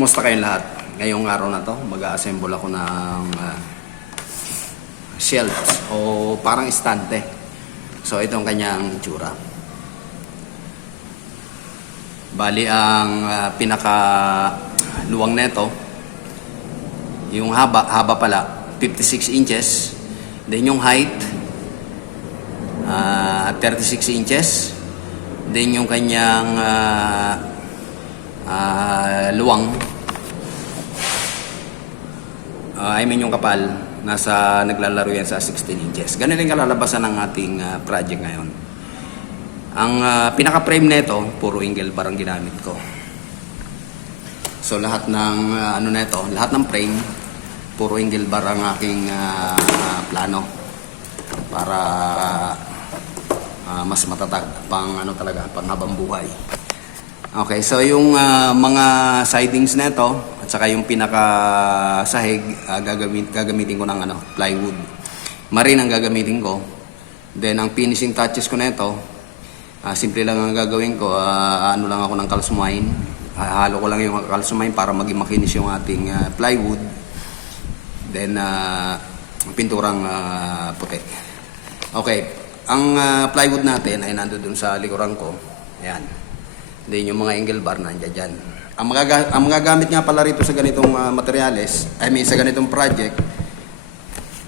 Kumusta kayong lahat? Ngayong araw na to, mag-assemble ako ng shelves o parang estante. So itong kanyang itsura. Bali ang pinaka luwang neto, yung haba pala 56 inches. Then yung height 36 inches. Then yung kanyang luwang, yung kapal, naglalaro yan sa 16 inches. Ganun yung kalalabasan ng ating project ngayon. Ang pinaka-frame nito, puro angle bar ang ginamit ko. So lahat ng lahat ng frame, puro angle bar ang aking plano para mas matatag pang pang habang buhay. Okay, so yung mga sidings nito at saka yung pinaka sahig, gagamitin ko ng plywood. Marine ang gagamitin ko. Then ang finishing touches ko nito, simple lang ang gagawin ko, lang ako ng calcimine. Halo ko lang yung calcimine para maging makinis yung ating plywood. Then pinturang puti. Okay, ang plywood natin ay nandoon sa likuran ko. Ayan. Then yung mga angle bar nandiyan dyan. Ang mga gamit nga pala rito sa ganitong materyales, sa ganitong project,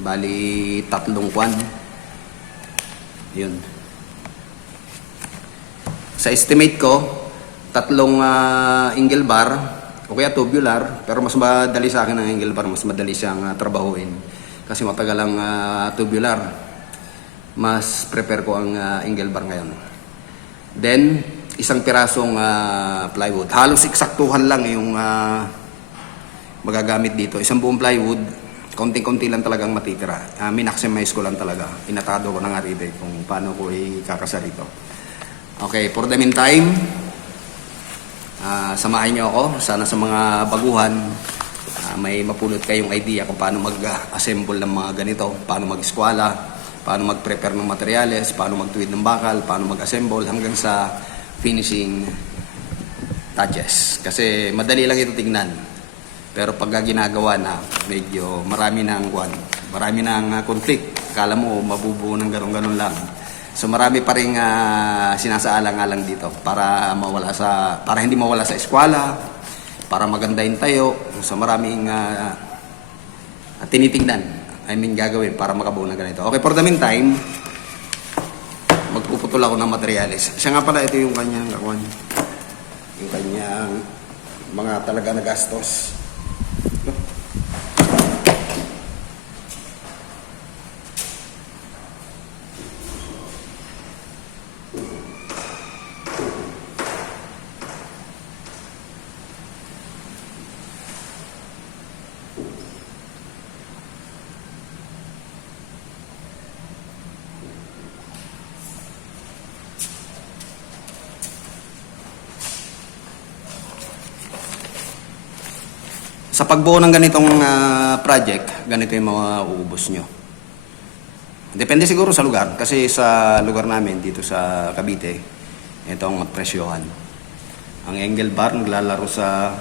bali 3 kwan. Yun. Sa estimate ko, 3 angle bar o kaya tubular, pero mas madali sa akin ang angle bar, mas madali siyang trabahuin. Kasi matagal ang tubular. Mas prepare ko ang angle bar ngayon. Then, 1 pirasong plywood. Halos eksaktuhan lang yung magagamit dito. 1 buong plywood, konting-konti lang talagang matitira. Minaximize ko lang talaga. Pinatado ko ng aride kung paano ko ikakasa rito. Okay, for the meantime, samahan nyo ako. Sana sa mga baguhan, may mapulot kayong idea kung paano mag-assemble ng mga ganito, paano mag-eskwala, paano mag-prepare ng materyales, paano magtuwid ng bakal, paano mag-assemble hanggang sa finishing touches. Kasi madali lang ito tingnan. Pero pag ginagawa na, medyo marami ng conflict. Akala mo mabubuo ng ganun-ganun lang. So marami pa ring sinasaalang-alang dito para hindi mawala sa eskwela, para maganda yung tayo. So maraming tinitingnan. Gagawin para makabuo ng ganito. Okay, for the meantime, magpuputol ako ng materyales. Siya nga pala, ito yung kanyang mga talaga na gastos. Sa pagbuo ng ganitong project, ganito yung mga uubos nyo. Depende siguro sa lugar. Kasi sa lugar namin, dito sa Cavite, ito ang presyohan. Ang angle bar, naglalaro sa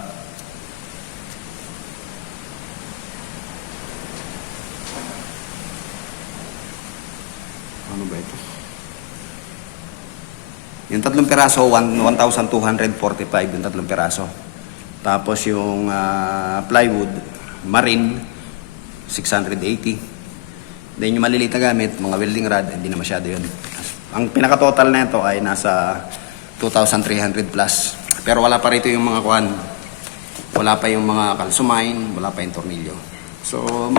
ano ba ito? Yung 3 piraso, 1,245 yung 3 piraso. Tapos yung plywood, marine, 680. Then yung maliliit na gamit, mga welding rod, hindi na masyado yun. Ang pinaka-total na ito ay nasa 2,300 plus. Pero wala pa rito yung mga wala pa yung mga calcimine, wala pa yung tornilyo. So,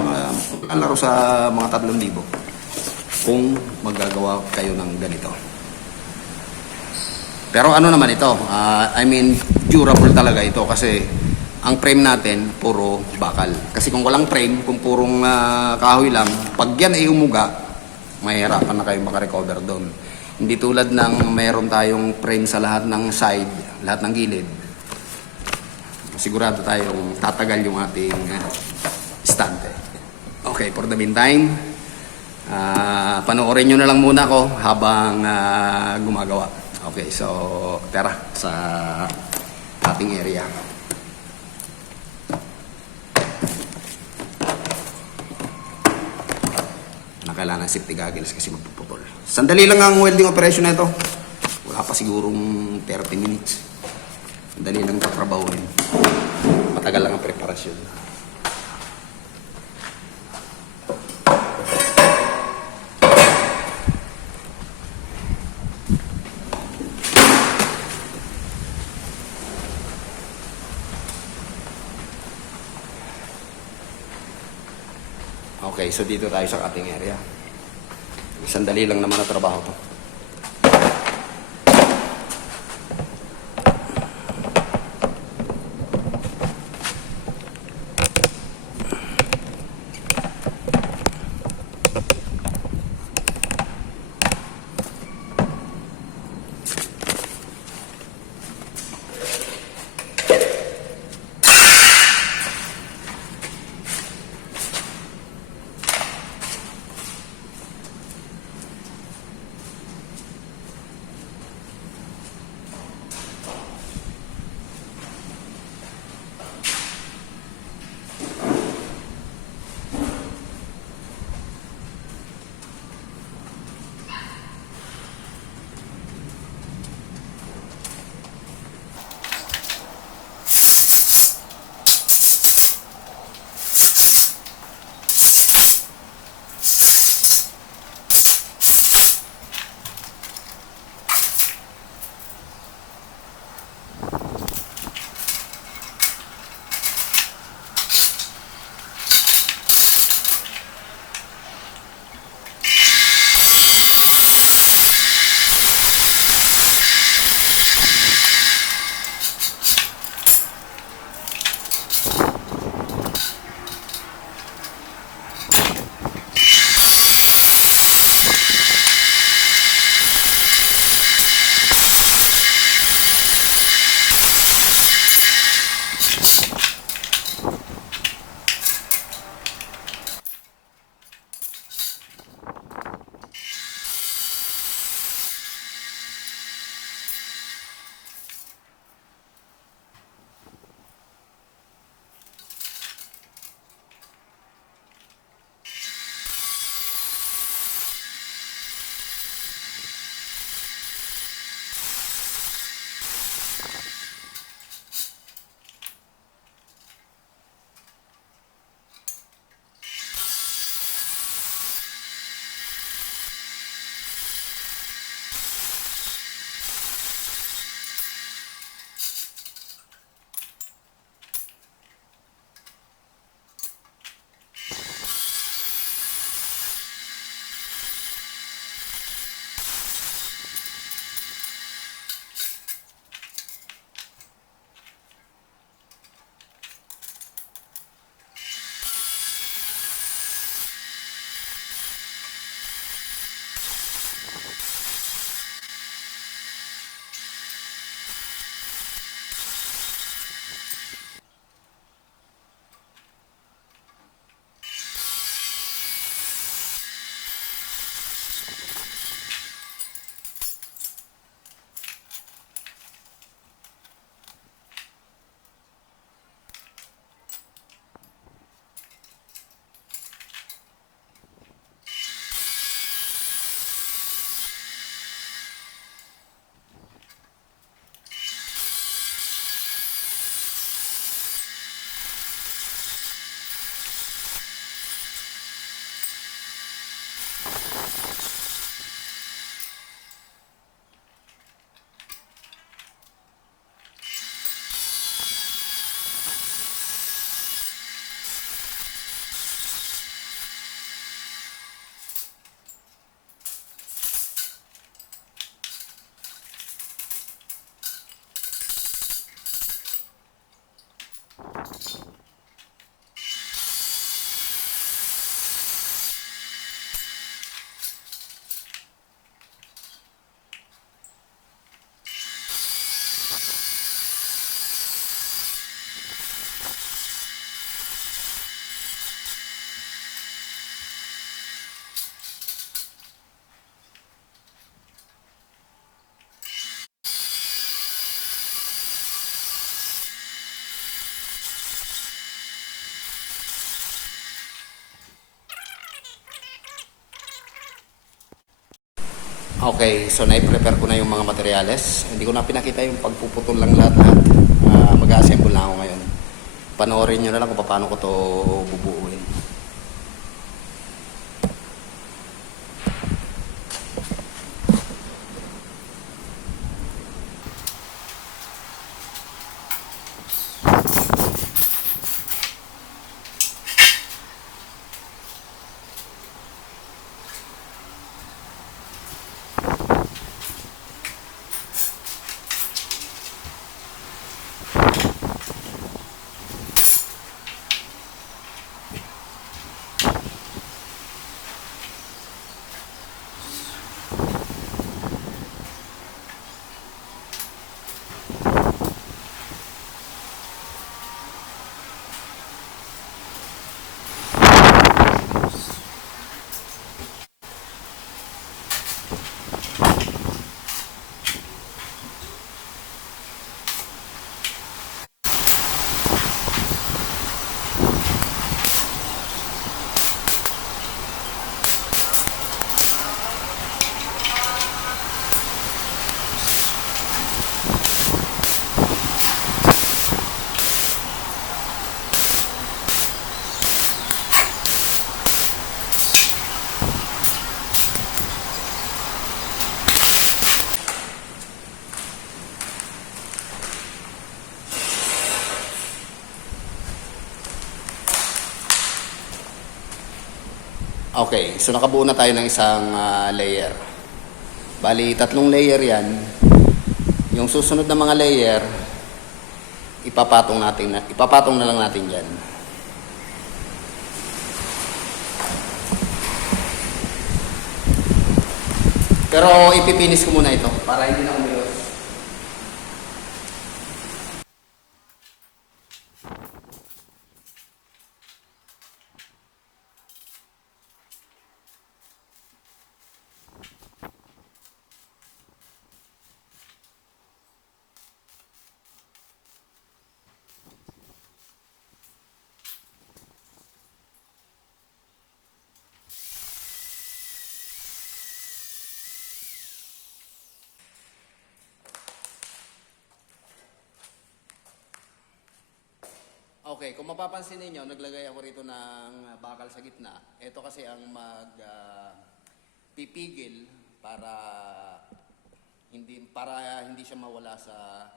laro sa mga 3,000 kung magagawa kayo ng ganito. Pero naman ito, durable talaga ito kasi ang frame natin puro bakal. Kasi kung walang frame, kung purong kahoy lang, pag yan ay umuga, mahirapan na kayo makarecover doon. Hindi tulad ng mayroon tayong frame sa lahat ng side, lahat ng gilid. Sigurado tayong tatagal yung ating estante. Okay, for the meantime, panoorin nyo na lang muna ako habang gumagawa. Okay, so tara sa ating area. na kailangan ng safety goggles kasi magpuputol. Sandali lang ang welding operation na ito. Wala pa sigurong 30 minutes. Sandali lang tatrabahuin. Matagal lang ang preparasyon. Okay, so dito tayo sa cutting area. Sandali lang naman na trabaho to. Okay, so na-prepare ko na yung mga materyales. Hindi ko na pinakita yung pagpuputol lang lahat-lahat. Mag-assemble na ako ngayon. Panoorin nyo na lang kung paano ko to bubuuin. Okay, so nakabuo na tayo ng isang layer. Bali, 3 layer yan. Yung susunod na mga layer, ipapatong na lang natin yan. Pero ipipinis ko muna ito para hindi na umilos. Okay, kung mapapansin niyo, naglagay ako rito ng bakal sa gitna. Ito kasi ang pipigil para hindi siya mawala sa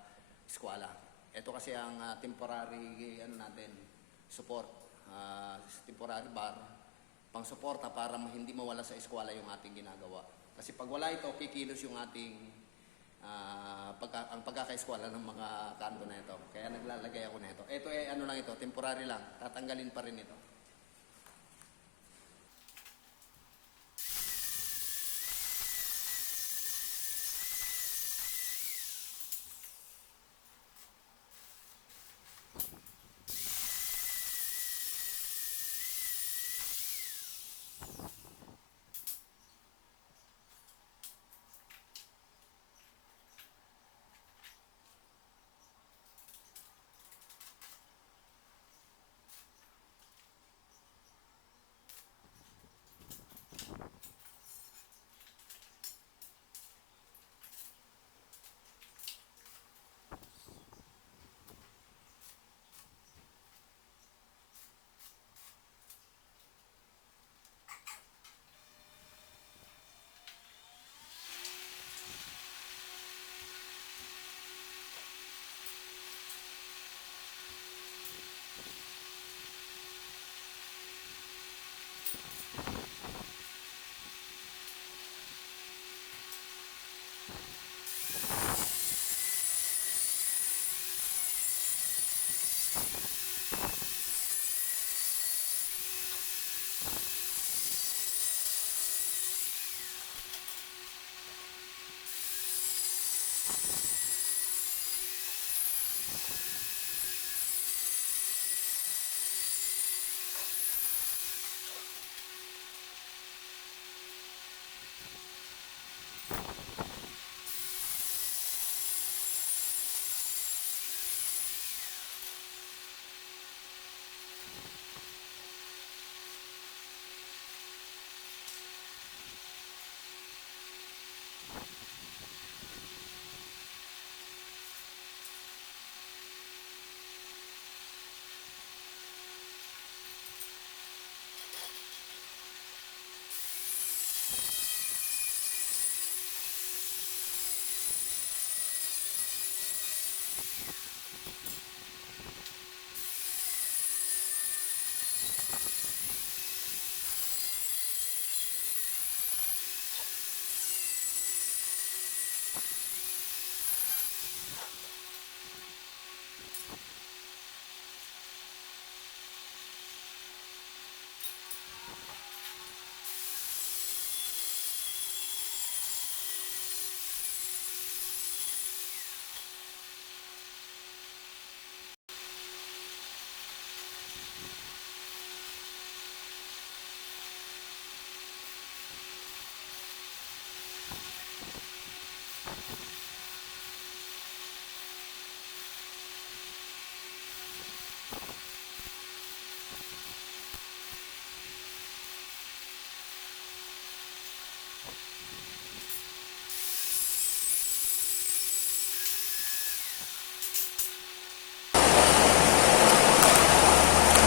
eskwela. Ito kasi ang temporary support, temporary bar, pang-suporta para hindi mawala sa eskwela yung ating ginagawa. Kasi pag wala ito, kikilos yung ating ang pagkakaeskwela ng mga kanto na ito. Kaya naglalagay ako na ito. Ito lang ito, temporary lang. Tatanggalin pa rin ito.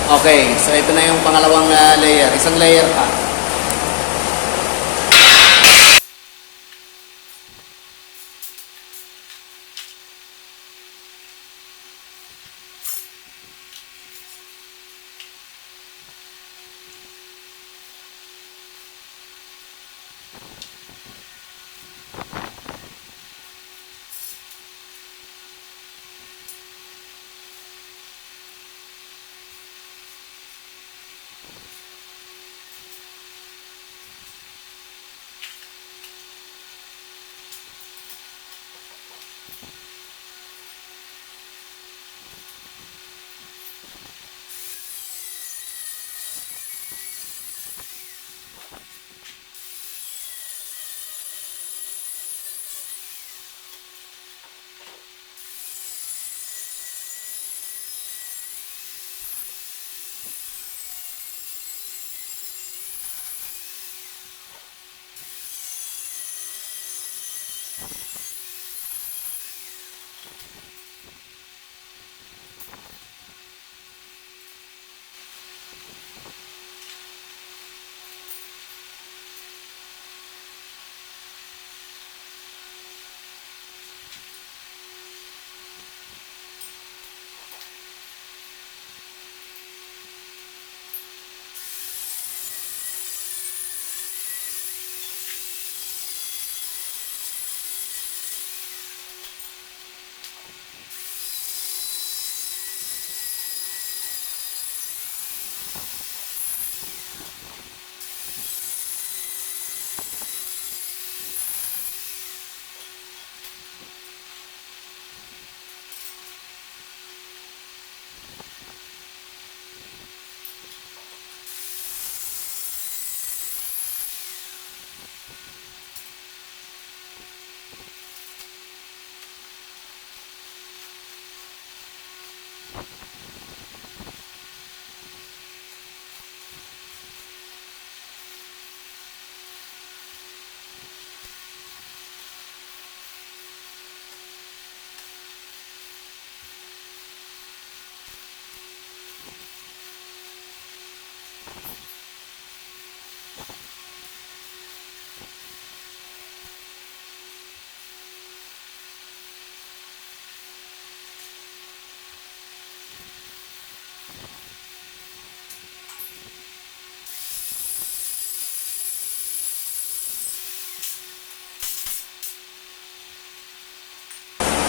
Okay, so ito na yung pangalawang layer. Isang layer pa.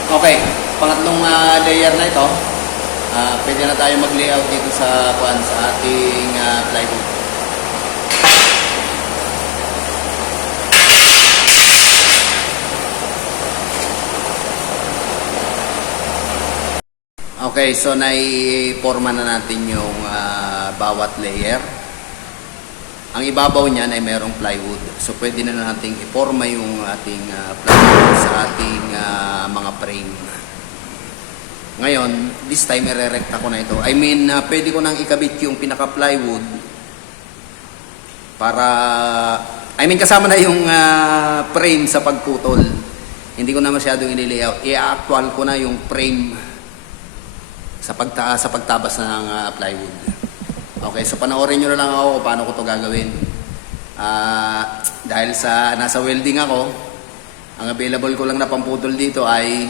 Okay, pangatlong layer na ito. Pwede na tayo mag-layout dito sa sa ating plywood. Okay, so nai-forma na natin yung bawat layer. Ang ibabaw niyan ay mayroong plywood. So pwede na nating i-forma yung ating plywood sa ating mga frame. Ngayon, this time ire-recta ko na ito. I mean, pwede ko nang ikabit yung pinaka-plywood para, I mean, kasama na yung frame sa pagputol. Hindi ko na masyadong inilayout. I-actual ko na yung frame sa pagtabas ng plywood. Okay, so panoorin nyo na lang ako kung paano ko to gagawin. Dahil nasa welding ako, ang available ko lang na pamputol dito ay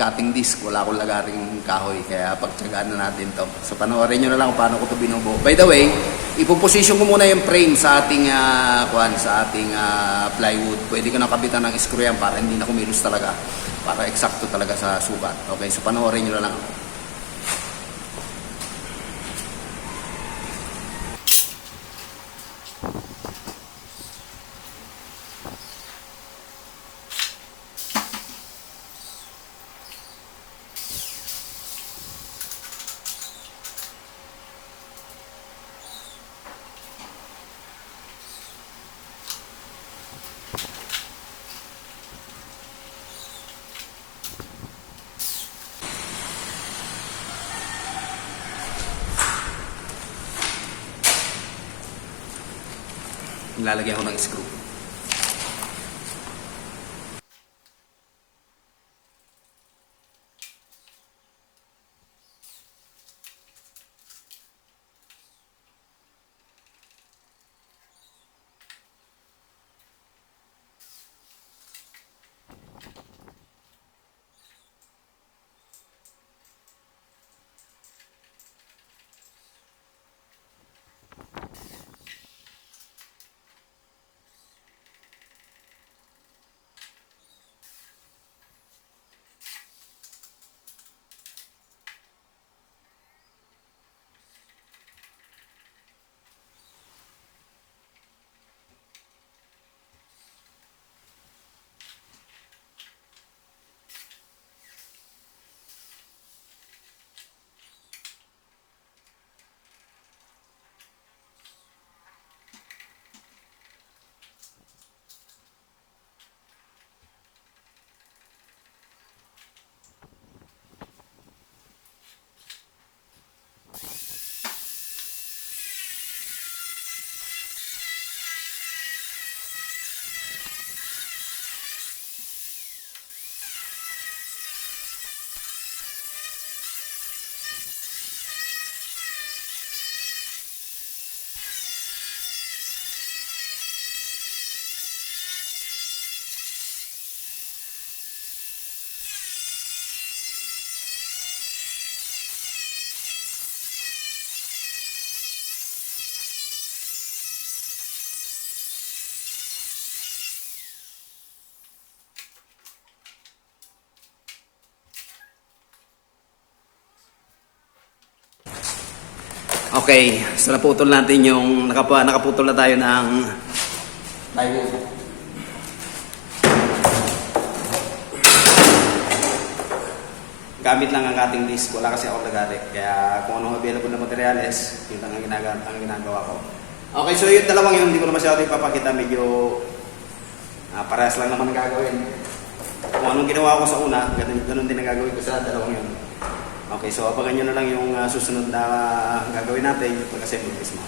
cutting disc. Wala akong lagaring kahoy, kaya pagtsagaan na natin to. So panoorin nyo na lang kung paano ko to binubuo. By the way, ipoposition ko muna yung frame sa ating plywood. Pwede ko na kabitan ng screw yan para hindi na kumilos talaga. Para eksakto talaga sa sukat. Okay, so panoorin nyo na lang. Lalagyan ko ng screw. Okay, so naputol natin yung, nakaputol na tayo ng plywood. Gamit lang ang cutting disc, wala kasi ako nagari. Kaya kung anong available na materials, yun ang ginagawa ko. Okay, so yung dalawang yun, hindi ko na masyado ipapakita. Medyo parehas lang naman ang gagawin. Kung anong ginawa ko sa una, ganun din ang gagawin ko sa dalawang yun. Okay, so abangan nyo na lang yung susunod na gagawin natin, yung pag-assemble mismo.